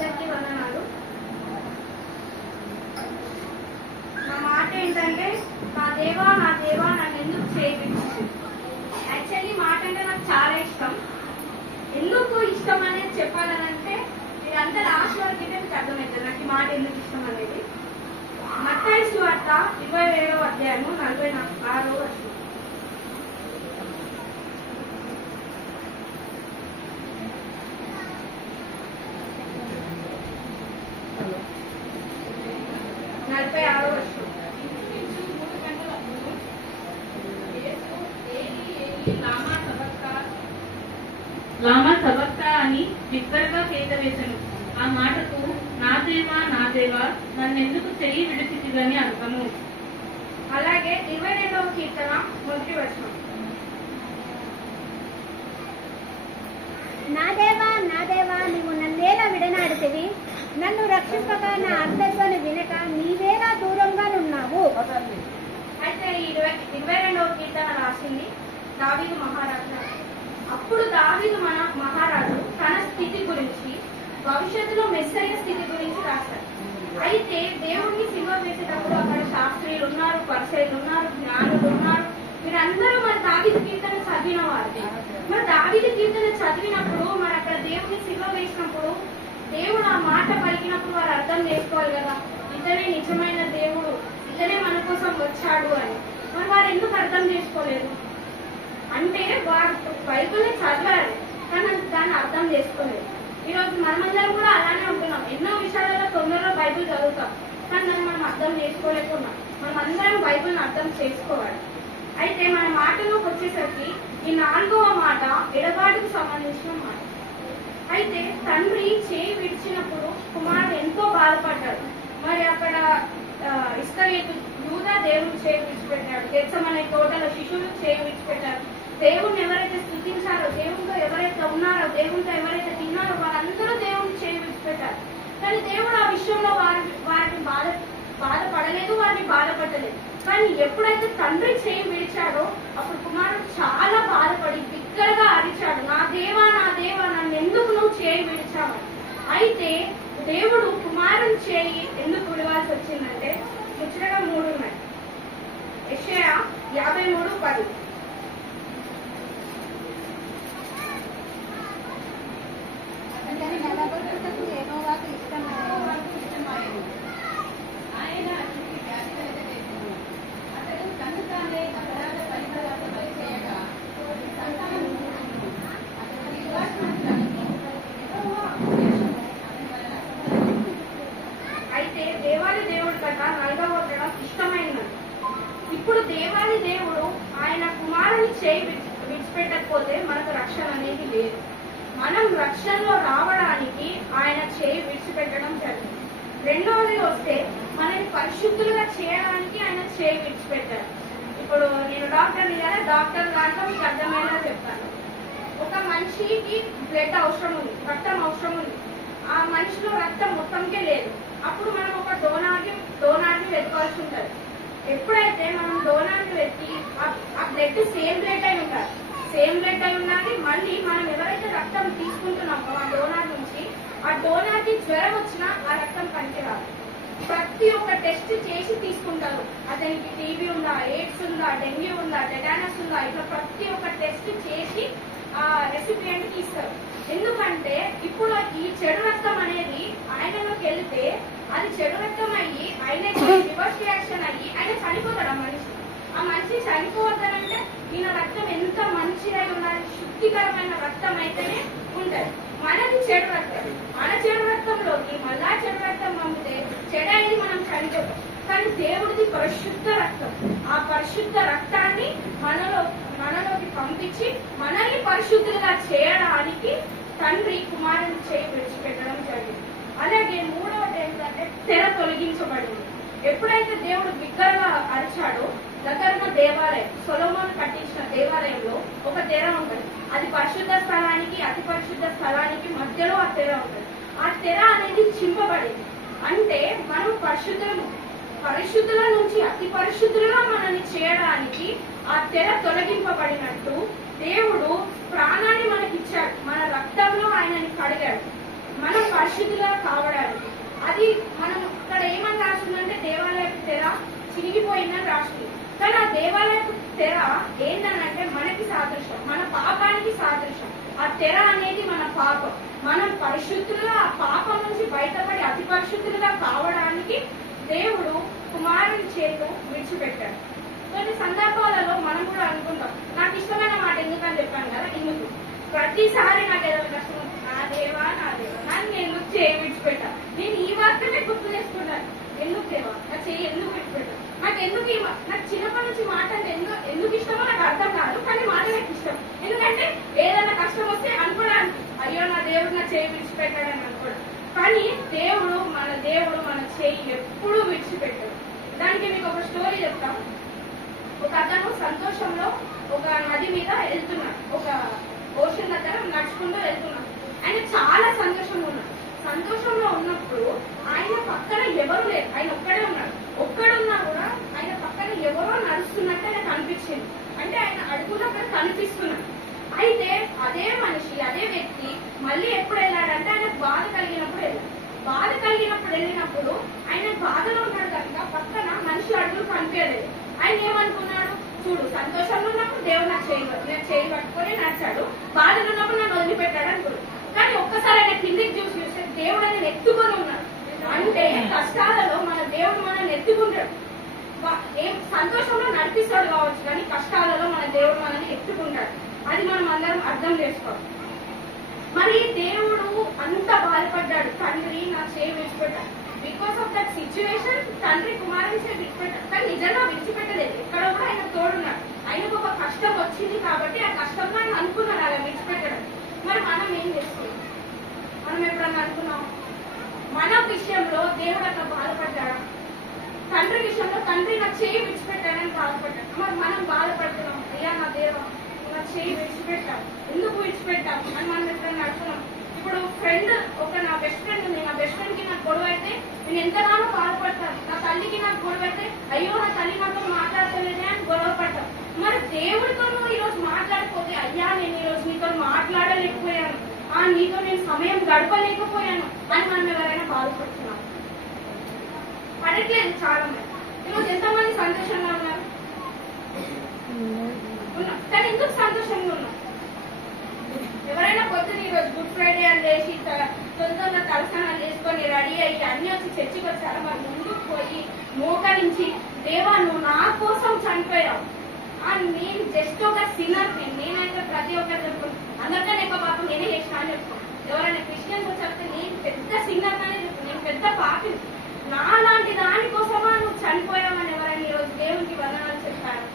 అందరికీ వందనాలు. నా మాట ఏంటంటే, నా దేవా నన్ను ఎందుకు చేయించు. యాక్చువల్లీ మాట అంటే నాకు చాలా ఇష్టం. ఎందుకు ఇష్టం అనేది చెప్పాలనంటే మీరంతా లాస్ట్ వరకు అయితే మీకు అర్థమవుతుంది నాకు ఈ మాట ఎందుకు ఇష్టం అనేది. మత్తయి సువార్త 27వ అధ్యాయము 46వ వచనం. లామా సబక్తా అని బిగ్గరగా కేక వేసెను. ఆ మాటకు నా దేవా నన్నెందుకు చెయ్యి విడిచితివని అర్థము. అలాగే 22వ కీర్తన 1వ వచనం. నా దేవా నీవు నన్నేలా విడనాడితివి, నన్ను రక్షింపక నా అర్థాలను వినక నీవేలా దూరంగా ఉన్నావు. అయితే ఈ 22వ కీర్తన రాసింది దావీదు మహారాజు. అప్పుడు దావీదు మహారాజు తన స్థితి గురించి, భవిష్యత్తులో మెస్సయ్య స్థితి గురించి రాశారు. అయితే దేవుడిని సిలువ వేసేటప్పుడు అక్కడ శాస్త్రీయులు ఉన్నారు, పరిసయ్యులు ఉన్నారు, జ్ఞానులు ఉన్నారు. మీరందరూ మరి దావీదు కీర్తన చదివిన వారిని. మరి దావీదు కీర్తన చదివినప్పుడు మరి అక్కడ దేవుడిని సిలువ వేసినప్పుడు దేవుడు ఆ మాట పలికినప్పుడు వారు అర్థం చేసుకోవాలి కదా, ఇతనే నిజమైన దేవుడు, ఇతనే మన కోసం వచ్చాడు అని. మరి వారు ఎందుకు అర్థం చేసుకోలేదు అంటే వారు బైబిల్ని చదివారు కానీ దాన్ని అర్థం చేసుకోలేదు. ఈరోజు మనమందరం కూడా అలానే ఉంటున్నాం. ఎన్నో విషయాలలో తొందరలో బైబిల్ చదువుతాం కానీ దాన్ని మనం అర్థం చేసుకోలేకున్నాం. మనం అందరం బైబిల్ని అర్థం చేసుకోవాలి. అయితే మన మాటలోకి వచ్చేసరికి ఈ 4వ మాట ఎడబాటుకు సంబంధించిన మాట. అయితే తండ్రి చేయి విడిచినప్పుడు కుమారుడు ఎంతో బాధపడ్డాడు. మరి అక్కడ ఇస్కరియోతు యూదా దేవుడు చేయి విడిచిపెట్టాడు. గెత్సెమనే తోటలో శిశువులు చేయి విడిచిపెట్టారు. దేవుణ్ణి ఎవరైతే స్తుతించారో, దేవునితో ఎవరైతే ఉన్నారో, దేవునితో ఎవరైతే తిన్నారో వాళ్ళందరూ దేవుని చేయి విడిచిపెట్టారు. కానీ దేవుడు ఆ విషయంలో వారిని బాధపడలేదు, వారిని బాధపడలేదు. కానీ ఎప్పుడైతే తండ్రి చేయి విడిచాడో అప్పుడు కుమారుడు చాలా బాధపడి బిగ్గరగా అరిచాడు, నా దేవా నన్ను ఎందుకు నువ్వు చేయి విడిచావు. అయితే దేవుడు కుమారుని చేయి ఎందుకు విడవాల్సి వచ్చిందంటే ముచ్చటగా 3 ఉన్నాయి. యెషయా 53:10. అయితే దేవాది దేవుడి కట 4వ వచనం ఇష్టమైనది. ఇప్పుడు దేవాది దేవుడు ఆయన కుమారుని చేయి విడిచిపెట్టకపోతే మనకు రక్షణ అనేది లేదు. మనం రక్షణలో రావడానికి ఆయన చేయి విడిచిపెట్టడం జరిగింది. రెండవది వస్తే మనని పరిశుద్ధులుగా చేయడానికి ఆయన చేయి విడిచిపెట్టారు. ఇప్పుడు నేను డాక్టర్ని కదా, డాక్టర్ దాంట్లో మీకు అర్థమయ్యేలా చెప్తాను. ఒక మనిషికి బ్లడ్ అవసరం ఉంది, రక్తం అవసరం ఉంది. ఆ మనిషిలో రక్తం మొత్తంకే లేదు. అప్పుడు మనం ఒక డోనార్ని వెతకాల్సి ఉంటుంది. ఎప్పుడైతే మనం డోనార్ని వెతికి ఆ బ్లడ్ సేమ్ బ్లడ్ అయి ఉండాలి, సేమ్ బ్లడ్ అయి ఉండాలి. మళ్ళీ మనం ఎవరైతే రక్తం తీసుకుంటున్నామో ఆ డోనార్ నుంచి, ఆ డోనార్కి జ్వరం వచ్చినా ఆ రక్తం పనికిరాదు. ప్రతి ఒక్క టెస్ట్ చేసి తీసుకుంటారు. అతనికి టీబీ ఉందా, ఎయిడ్స్ ఉందా, డెంగ్యూ ఉందా, టెటానస్ ఉందా, ఇట్లా ప్రతి ఒక్క టెస్ట్ చేసి ఆ రెసిపియంట్ ఇస్తారు. ఎందుకంటే ఇప్పుడు ఈ చెడు రక్తం అనేది ఆయనలోకి వెళ్తే అది చెడు రక్తం అయ్యి ఆయనకి రివర్స్ రియాక్షన్ అయ్యి ఆయన చనిపోతాడు. ఆ మనిషి చనిపోవద్దనంటే ఈయన రక్తం ఎంత మంచిదై ఉండాలి, శుద్ధికరమైన రక్తం అయితేనే ఉంటది. మనది చెడు రక్తం, మన చెడు రక్తంలోకి మళ్ళా చెడు రక్తం పంపితే చెడైంది, మనం చనిపోతాం. కానీ దేవుడిది పరిశుద్ధ రక్తం. ఆ పరిశుద్ధ రక్తాన్ని మనలోకి పంపించి మనల్ని పరిశుద్ధులుగా చేయడానికి తండ్రి కుమారుని చేయి విడిచిపెట్టడం జరిగింది. అలాగే 3వది ఏంటంటే తెర తొలగించబడింది. ఎప్పుడైతే దేవుడు బిగ్గరగా అరిచాడో దగ్గరున్న దేవాలయం, సొలొమోను కట్టించిన దేవాలయంలో ఒక తెర ఉంటుంది. అది పరిశుద్ధ స్థలానికి అతి పరిశుద్ధ స్థలానికి మధ్యలో ఆ తెర ఉంటుంది. ఆ తెర అనేది చింపబడింది. అంటే మనం పరిశుద్ధుల నుంచి అతి పరిశుద్ధులుగా మనల్ని చేయడానికి ఆ తెర తొలగింపబడినట్టు దేవుడు ప్రాణాన్ని మనకిచ్చాడు. మన రక్తంలో ఆయనని కడిగాడు. మనం పరిశుద్ధులుగా కావడానికి. అది మనం ఇక్కడ ఏమని రాస్తుందంటే దేవాలయపు తెర చిరిగిపోయిందని రాస్తుంది. కానీ ఆ దేవాలయపు తెర ఏంటనంటే మనకి సాదృశ్యం, మన పాపానికి సాదృశ్యం. ఆ తెర అనేది మన పాపం. మనం పరిశుద్ధులుగా ఆ పాపం నుంచి బయటపడి అతి పరిశుద్ధులుగా కావడానికి దేవుడు కుమారుని చేతిలో విడిచిపెట్టాడు. కొన్ని సందర్భాలలో మనం కూడా అనుకుంటాం, నాకు ఇష్టమైన మాట ఎందుకని చెప్పాను కదా, ఎందుకు ప్రతిసారి నాకు ఏదైనా కష్టం, నా దేవా నన్ను ఎందుకు చేయి విడిచిపెట్టా. నేను ఈ మాత్రమే గుర్తు చేసుకుంటాను, ఎందుకు దేవా నా చేయి ఎందుకు విడిచిపెట్టా. నాకు చిన్నప్పటి నుంచి మాట అంటే ఎందుకు ఇష్టమో నాకు అర్థం కాదు, కానీ మాట నాకు ఇష్టం. ఎందుకంటే ఏదైనా కష్టం వస్తే అనుకోవడానికి, అయ్యో నా దేవుడు నా చేయి విడిచిపెట్టాడని అనుకోవడం. కానీ మన దేవుడు మన చేయి ఎప్పుడూ విడిచిపెట్టాడు. దానికి మీకు ఒక స్టోరీ చెప్తాను. ఒక అతను సంతోషంలో ఒక నది మీద వెళ్తున్నాడు, ఒక ఓషన్ దగ్గర నడుచుకుంటూ వెళ్తున్నాడు. ఆయన చాలా సంతోషంగా ఉన్నాడు. సంతోషంలో ఉన్నప్పుడు ఆయన పక్కన ఎవరు లేరు, ఆయన ఒక్కడున్నా కూడా ఆయన పక్కన ఎవరో నడుస్తున్నట్టు ఆయన కనిపించింది. అంటే ఆయన అడుగునక్కడ కనిపిస్తున్నాడు. అయితే అదే మనిషి, అదే వ్యక్తి మళ్ళీ ఎప్పుడు వెళ్ళాడంటే ఆయన బాధ కలిగినప్పుడు వెళ్ళినప్పుడు ఆయన బాధలో ఉన్నాడు కనుక పక్కన మనిషి అడుగులు కనిపించలేదు. ఆయన ఏమనుకున్నాడు, చూడు సంతోషంలో ఉన్నప్పుడు దేవుడు నాకు చేయి పట్టుకొని నడిచాడు, బాధలు ఉన్నప్పుడు నన్ను వదిలిపెట్టాడు అనుకున్నాడు. కానీ ఒక్కసారి ఆయన కిందికి చూస్తే దేవుడు ఆయన ఎత్తుకొని ఉన్నాడు. అంటే కష్టాలలో మన దేవుడు మనల్ని ఎత్తుకుంటాడు. ఏం సంతోషంలో నడిపిస్తాడు కావచ్చు, కానీ కష్టాలలో మన దేవుడు మనల్ని ఎత్తుకుంటాడు. అది మనం అందరం అర్థం చేసుకోవాలి. మరి దేవుడు అంత బాధపడ్డాడు, తండ్రి నా చేయి విడిచిపెట్టాడు. బికాస్ ఆఫ్ దట్ సిచ్యువేషన్ తండ్రి కుమారుని చేయి విడిచిపెట్టాడు. కానీ నిజంగా విడిచిపెట్టలేదు, ఎక్కడ కూడా ఆయన తోడున్నాడు. ఆయనకు ఒక కష్టం వచ్చింది కాబట్టి ఆ కష్టంలో ఆయన అనుకున్నాడు అలా విడిచిపెట్టడం. మరి మనం ఏం చేస్తున్నాం? మనం ఎప్పుడన్నా అనుకున్నాం మన విషయంలో దేవుడు అట్లా బాధపడ్డాడు, తండ్రి విషయంలో తండ్రి నా చేయి విడిచిపెట్టాడని బాధపడ్డాడు. మరి మనం బాధపడుతున్నాం, అయ్యా నా దేవా నా చేయి విడిచిపెట్టాం, ఎందుకు విడిచిపెట్టాం అని మనం ఎప్పుడన్నా అనుకున్నాం. ఇప్పుడు ఫ్రెండ్ నా బెస్ట్ ఫ్రెండ్ ఉంది, నా బెస్ట్ ఫ్రెండ్ కి నాకు గొడవ అయితే నేను ఎంతగానో బాధపడతాను. నా తల్లికి నాకు గొడవ అయితే అయ్యో నా తల్లి నాతో మాట్లాడతలేదే అని గొడవ పడతాం. మరి దేవుడితో నువ్వు ఈ రోజు మాట్లాడకపోతే, అయ్యా నేను ఈ రోజు నీతో మాట్లాడలేకపోయాను, నీతో నేను సమయం గడపలేకపోయాను అని మనం ఎవరైనా బాధపడుతున్నాం? పడట్లేదు చాలా మంది. ఈరోజు ఎంతమంది సంతోషంగా ఉన్నారు? కానీ ఎందుకు సంతోషంగా ఉన్నాం? ఎవరైనా పొద్దున ఈరోజు గుడ్ ఫ్రైడే అని లేచి తొందరగా తలస్నానాలు చేసుకొని రెడీ అయ్యి అన్ని వచ్చి చర్చికి వచ్చారు. మరి ముందుకు పోయి మోకరించి, దేవా నువ్వు నా కోసం చనిపోయావు, నేను జస్ట్ ఒక సిన్నర్, నేనైతే ప్రతి ఒక్కరు చెప్పుకుంటాను, అందరికన్నా ఎక్కువ పాపం నేనే చేసిన అని చెప్పుకోను. ఎవరైనా క్రిస్టియన్స్ వచ్చేస్తే నేను పెద్ద సిన్నర్ అనే చెప్పు, నేను పెద్ద పాపి, నా లాంటి దానికోసమా నువ్వు చనిపోయావని ఎవరైనా ఈరోజు దేవునికి వందనాలు చెప్పారు?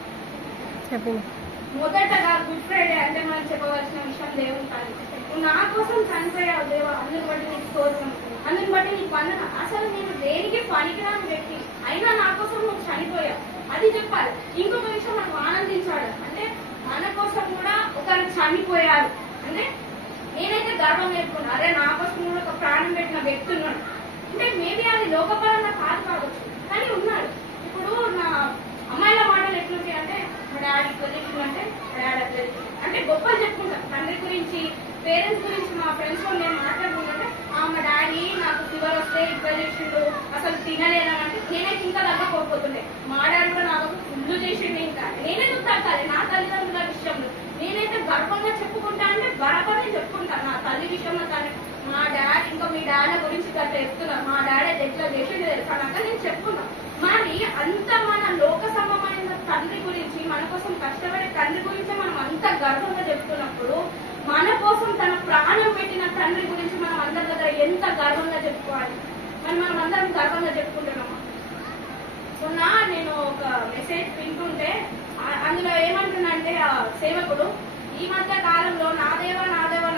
మొదటగా గుడ్ ఫ్రైడే అంటే మనం చెప్పవలసిన విషయం దేవుని కాదు, నువ్వు నా కోసం చనిపోయావు దేవా, అందుని బట్టి నీకు స్తోత్రం, అందుని బట్టి నీకు వందన. అసలు నేను దేనికి పనికిరాని వ్యక్తి అయినా నా కోసం నువ్వు చనిపోయావు, అది చెప్పాలి. ఇంకొక విషయం మనం ఆనందించాడు, అంటే మన కోసం కూడా ఒకరు చనిపోయారు అంటే నేనైతే గర్వం నేర్చుకున్నా, అరే నా కోసం కూడా ఒక ప్రాణం పెట్టిన వ్యక్తి ఉన్నాడు. అంటే మేబీ అది లోకపరంగా కావచ్చు, కానీ ఉన్నాడు. ఇప్పుడు నా అమ్మాయిల మాటలు ఎట్లుంటాయి అంటే, మా డాడీ పొజిషన్ అంటే మా డాడీ అట్లేదు అంటే గొప్పలు చెప్పుకుంటాను. తండ్రి గురించి, పేరెంట్స్ గురించి మా ఫ్రెండ్స్ తో నేను మాట్లాడుకుంటుంటే, మా డాడీ నాకు ఫీవర్ వస్తే ఇట్లా చేసిండు, అసలు తినలేదంటే నేనైతే ఇంకా దగ్గర కోల్పోతుండే. మా డాడీ కూడా నాకు ఫుల్ చేసిండు. ఇంకా నేనెందుకు తగ్గాలి నా తల్లిదండ్రుల విషయంలో? నేనైతే గర్వంగా చెప్పుకుంటా అంటే బరాబరే చెప్పుకుంటాను నా తల్లి విషయంలో. కానీ మా డాడీ ఇంకా మీ డాడీ గురించి గట్లా చెప్తున్నారు, మా డాడీ ఎట్లా చేసిండు తెలుసా నేను చెప్పుకున్నాను. మరి అంత మన లోక సమమైన తండ్రి గురించి, మన కోసం కష్టపడే తండ్రి గురించి మనం అంత గర్వంగా చెప్తున్నప్పుడు, మన కోసం తన ప్రాణం పెట్టిన తండ్రి గురించి మనం అందరి దగ్గర ఎంత గర్వంగా చెప్పుకోవాలి? మరి మనం అందరం గర్వంగా చెప్పుకుంటున్నామా? మొన్న నేను ఒక మెసేజ్ వింటుంటే అందులో ఏమంటున్నాడంటే ఆ సేవకుడు, ఈ మధ్య కాలంలో నా దేవా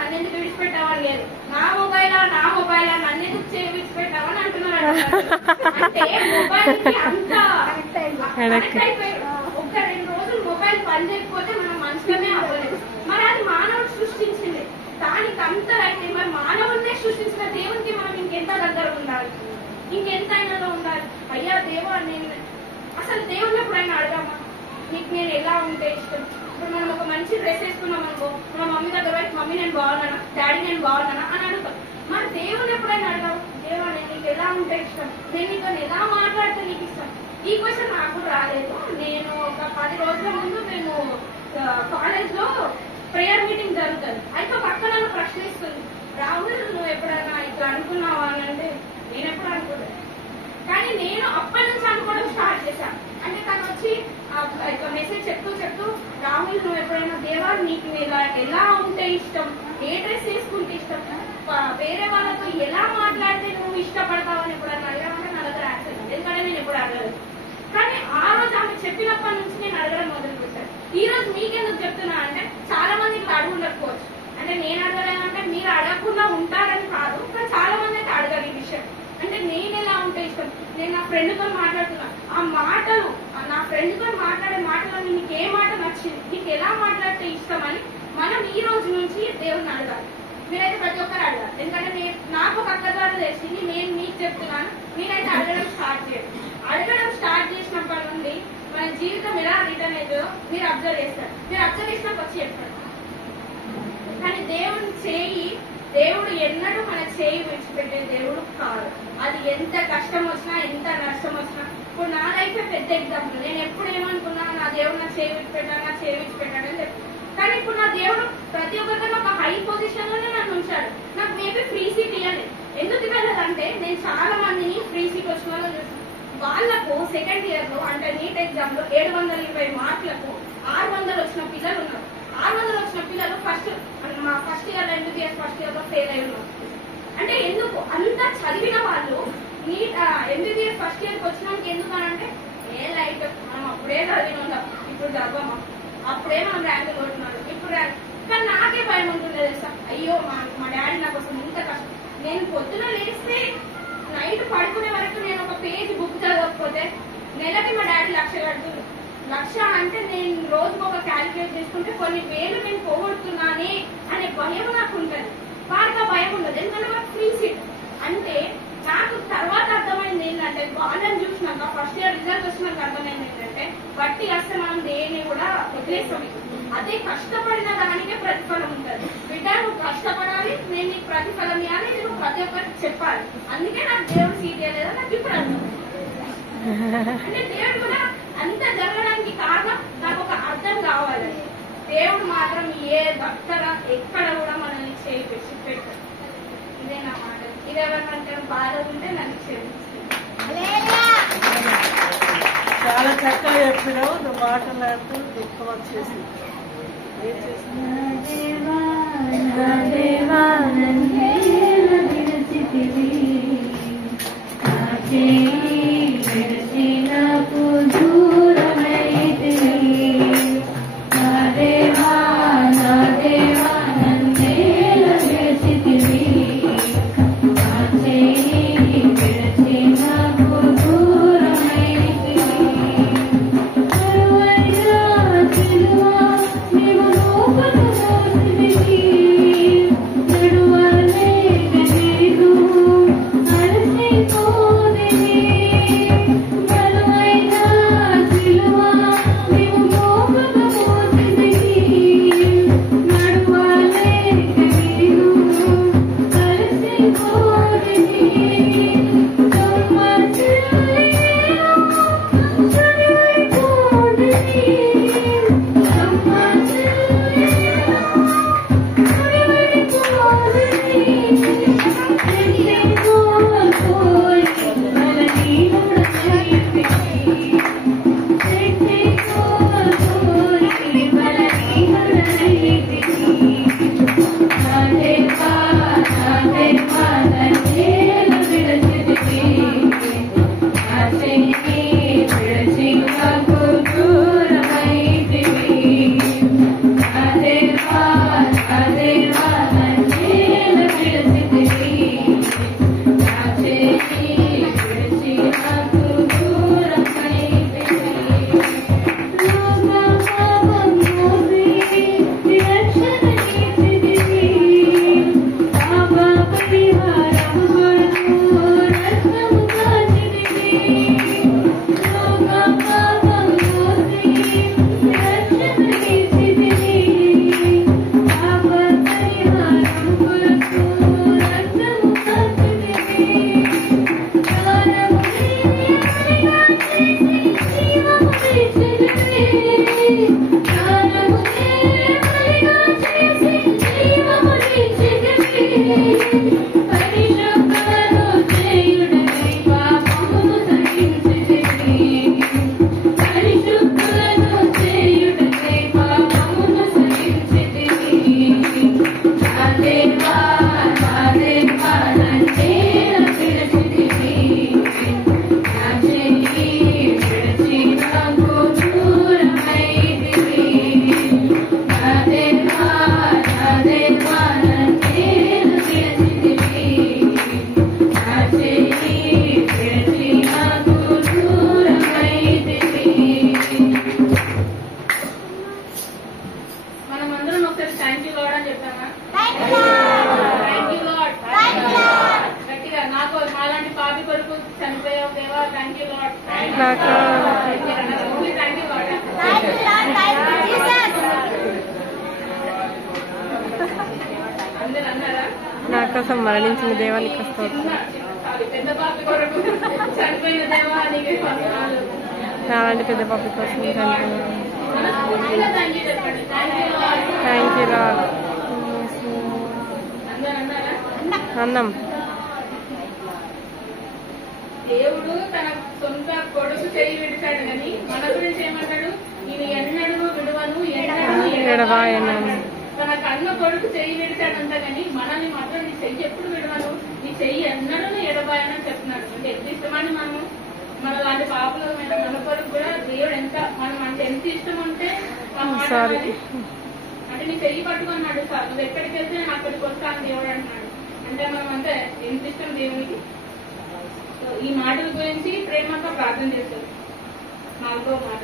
నన్నెందుకు విడిచిపెట్టావని లేదు, నా మొబైలా నన్నెందుకు విడిచిపెట్టావని అంటున్నాడు. అంటే మొబైల్ కి అంత అయిపోయాడు. ఒక్క 2 రోజులు మొబైల్ పని చేయకపోతే మనం మనుషులమే అవ్వలేదు. మరి అది మానవుడు సృష్టించింది, దానికి అంత అయితే మరి మానవుడినే సృష్టించిన దేవునికి మనం ఇంకెంత దగ్గర ఉండాలి, ఇంకెంతైనా ఉండాలి. అయ్యా దేవా నేను అసలు దేవుడిని ఎప్పుడైనా అడగామా, నీకు నేను ఎలా ఉంటే ఇష్టం? ఇప్పుడు మనం ఒక మంచి డ్రెస్ వేసుకున్నాం అనుకో, మన మమ్మీ దగ్గర మమ్మీ నేను బాగున్నానా, డాడీ నేను బాగున్నానా అని అడుగుతాం. మరి దేవుని ఎప్పుడైనా ఉంటే ఇష్టం, నేను నీతో ఎలా మాట్లాడితే నీకు ఇష్టం. ఈ క్వశ్చన్ నాకు రాలేదు. నేను ఒక 10 రోజుల ముందు మేము కాలేజ్ లో ప్రేయర్ మీటింగ్ జరుగుతుంది. అయితే ఒక అక్క నన్ను ప్రశ్నిస్తుంది, రాహుల్ నువ్వు ఎప్పుడైనా ఇట్లా అనుకున్నావా అని. అంటే నేను ఎప్పుడు అనుకోలేదు, కానీ నేను అప్పటి నుంచి అనుకోవడం స్టార్ట్ చేశాను. అంటే తను వచ్చి ఇట్లా మెసేజ్ చెప్తూ రాహుల్ నువ్వు ఎప్పుడైనా దేవా నీకు ఎలా ఉంటే ఇష్టం, ఏ డ్రెస్ వేసుకుంటే ఇష్టం, వేరే వాళ్ళతో ఎలా మాట్లాడితే నువ్వు ఇష్టపడతావు అని ఎప్పుడైనా అడగాలంటే నా దగ్గర ఆన్సర్ ఉంది. ఎందుకంటే నేను ఎప్పుడు అడగలేదు. కానీ ఆ రోజు ఆమె చెప్పినప్పటి నుంచి నేను అడగడం మొదలు పెట్టాను. ఈ రోజు మీకెందుకు చెప్తున్నా అంటే చాలా మంది ఇట్లా అడుగుండకపోవచ్చు. అంటే నేను అడగలేనంటే మీరు అడగకుండా ఉంటారని కాదు, కానీ చాలా మంది అయితే అడగారు ఈ విషయం. అంటే నేను ఎలా ఉంటే ఇష్టం, నేను నా ఫ్రెండ్తో మాట్లాడుతున్నా, ఆ మాటలు నా ఫ్రెండ్తో మాట్లాడే మాటలు నీకు ఏ మాట నచ్చింది, నీకు ఎలా మాట్లాడితే ఇష్టం అని మనం ఈ రోజు నుంచి దేవుడిని అడగాలి. మీరైతే ప్రతి ఒక్కరు అడగాలి. ఎందుకంటే నాకు ఒక అక్క ద్వారా తెలిసింది, నేను మీకు చెప్తున్నాను. మీరైతే అడగడం స్టార్ట్ చేయండి. అడగడం స్టార్ట్ చేసినప్పటి నుండి మన జీవితం ఎలా రిటర్న్ అవుతుందో మీరు అబ్జర్వ్ చేస్తారు. మీరు అబ్జర్వ్ చేసినప్పుడు వచ్చి చెప్తారు. కానీ దేవుడు ఎన్నడూ మన చేయి విడిచిపెట్టే దేవుడు కాదు. అది ఎంత కష్టం వచ్చినా ఎంత నష్టం వచ్చినా. ఇప్పుడు నా లైఫ్ పెద్ద ఎగ్జాంపుల్. నేను ఎప్పుడు ఏమనుకున్నా, నా దేవుడు నా చేయి విడిచిపెట్టాడని చెప్పి. కానీ ఇప్పుడు నా దేవుడు ప్రతి ఒక్కరితో ఒక హై పొజిషన్ లోనే నన్ను ఉంచాడు. నాకు మేబీ ఫ్రీ సీట్ ఇవ్వలేదు. ఎందుకు ఇవ్వలేదంటే నేను చాలా మందిని ఫ్రీ సీట్ వచ్చిన వాళ్ళు చూసాను. వాళ్లకు సెకండ్ ఇయర్ లో అంటే నీట్ ఎగ్జామ్ లో 720 మార్కులకు 600 వచ్చిన పిల్లలు ఉన్నారు. 600 వచ్చిన పిల్లలు first year MBBS first year లో ఫెయిల్ అయి ఉన్నారు. అంటే ఎందుకు అంత చదివిన వాళ్ళు నీట్ MBBS ఫస్ట్ ఇయర్ కి వచ్చినానికి ఎందుకు అని అంటే ఏ లైట్ మనం అప్పుడే చదివిన ఉన్నాం, ఇప్పుడు చదవమా, అప్పుడే మనం ర్యాంకులు కొట్టినాడు, ఇప్పుడు ర్యాంక్. కానీ నాకే భయం ఉంటుండే తెలుసా, అయ్యో మా డాడీ నా కోసం ఇంత కష్టం. నేను పొద్దున లేస్తే నైట్ పడుకునే వరకు నేను ఒక పేజ్ బుక్ చదవకపోతే నెలకి మా డాడీ 1,00,000 కడుతుంది. 1,00,000 అంటే నేను రోజుకు ఒక క్యాలిక్యులేట్ చేసుకుంటే కొన్ని వేలు నేను పోగొడుతున్నానే అనే భయం నాకు ఉంటుంది. వారికి ఆ భయం ఉండదు, ఎందుకంటే మాకు ఫ్రీ సీట్. అంటే నాకు తర్వాత అర్థమైంది ఏంటంటే, వాళ్ళని చూసినాక ఫస్ట్ ఇయర్ రిజల్ట్ వచ్చినాక అర్థమైంది ఏంటంటే, బట్టి వస్తే మనం దేన్ని కూడా వదిలేస్తాం. అదే కష్టపడిన దానికే ప్రతిఫలం ఉంటుంది. బిడ్డ నువ్వు కష్టపడాలి, నేను నీకు ప్రతిఫలం ఇవ్వాలి, నేను ప్రతి ఒక్కరికి చెప్పాలి. అందుకే నాకు దేవుడు సీట్ ఇవ్వలేదో నాకు ఇప్పుడు అర్థం. అంటే దేవుడు కూడా అంత జరగడానికి కారణం నాకు ఒక అర్థం కావాలి. దేవుడు మాత్రం ఏ భక్తర ఎక్కడ కూడా మనల్ని చేయి పెట్టారు. ఇదే నా మాట. ఇదేమన్నా బాధ ఉంటే నన్ను క్షమించండి. చాలా చక్కగా చెప్పినావు. నువ్వు మాట్లాడుతూ దుఃఖం వచ్చేసి నడువ మనమందరం ఒకసారి థ్యాంక్ యూ లార్డ్ అని చెప్తామా? Thank you lord. Thank you lord. Thank you lord. గట్టిగా నాకు మాలాంటి పాపి కొరకు చనిపోయావు దేవా, thank you lord. Thank you lord. Thank you lord. Thank you lord. Thank you Jesus. అందరూ అన్నారా? నా కోసం మరణించిన దేవానికి స్తోత్రం. పెద్ద పాపి కొరకు చనిపోయిన దేవా నీకే వందనాలు. నాలాంటి పెద్ద పాపి కోసం చనిపోయాను. మనస్ఫూర్తిగా థ్యాంక్ యూ చెప్పండి. Thank you lord. Thank you lord. అందరూ అన్నారా? అన్నం దేవుడు తన సొంత కొడుకు చేయి విడిచాడు కానీ మన గురించి ఏమంటాడు? నేను ఎన్నడూ విడువను, ఎన్నడూ ఎడబాయను. తన కన్న కొడుకు చెయ్యి విడిచాడంట కానీ మనల్ని మాత్రం నీ చెయ్యి ఎప్పుడు విడవను, నీ చెయ్యి ఎన్నడూ ఎడబాయనని చెప్తున్నాడు. అంటే ఎంత ఇష్టమని మనము మన లాంటి పాపలమైన మన కొడుకు కూడా దేవుడు ఎంత మనం అంటే ఎంత ఇష్టం ఉంటే ఆ మాట సారీ. అనేది. అంటే నీ చెయ్యి పట్టుకున్నాడు సార్, నువ్వు ఎక్కడికి వెళ్తే నేను అక్కడికి వస్తాను దేవుడు అంటున్నాడు. అంటే మనం అంటే ఎంత ఇష్టం దేవునికి. సో ఈ మాటల గురించి ప్రేమగా ప్రార్థన చేస్తారు. 4వ మాట.